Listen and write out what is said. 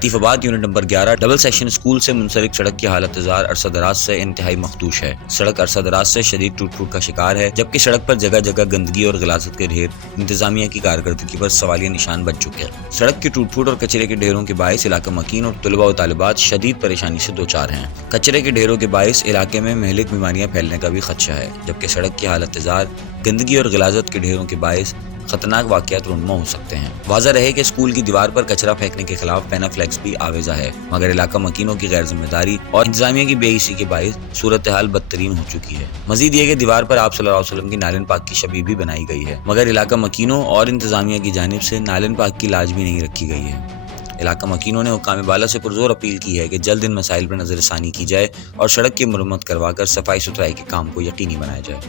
Latifabad unit number 11 double section school से मुंसलिक सड़क की हालत अरसा दराज से इंतहाई मखदूश है। सड़क अरसा दराज से शदीद टूट फूट का शिकार है, जबकि सड़क पर जगह जगह गंदगी और गिलासत के ढेर इंतजामिया की कारकर्दगी पर सवालिया निशान बन चुके हैं। सड़क की टूट फूट और कचरे के ढेरों के बायस इलाका मकीन और तलबा व तालिबात शदीद परेशानी से दो चार हैं। कचरे के ढेरों के बायस इलाके में महलिक बीमारियां फैलने का भी खदशा है, जबकि सड़क की हालत गंदगी और गिलाजत के ढेरों के बायस खतरनाक वाकयात रुनमा हो सकते हैं। वाज़ा रहे कि स्कूल की दीवार पर कचरा फेंकने के खिलाफ पैना फ्लैक्स भी आवेजा है, मगर इलाका मकीनों की गैर जिम्मेदारी और इंतजामिया की बेइसी के बायस सूरत हाल बदतरीन हो चुकी है। मजीद ये कि दीवार पर आप सल्लल्लाहु अलैहि वसल्लम की नालन पाक की शबीह भी बनाई गई है, मगर इलाका मकीनों और इंतजामिया की जानिब से नालन पाक की लाज भी नहीं रखी गई है। इलाका मकीनों ने हुक्काम बाला से पुरजोर अपील की है कि जल्द इन मसाइल पर नजरसानी की जाए और सड़क की मरम्मत करवाकर सफाई सुथराई के काम को यकीनी बनाया जाए।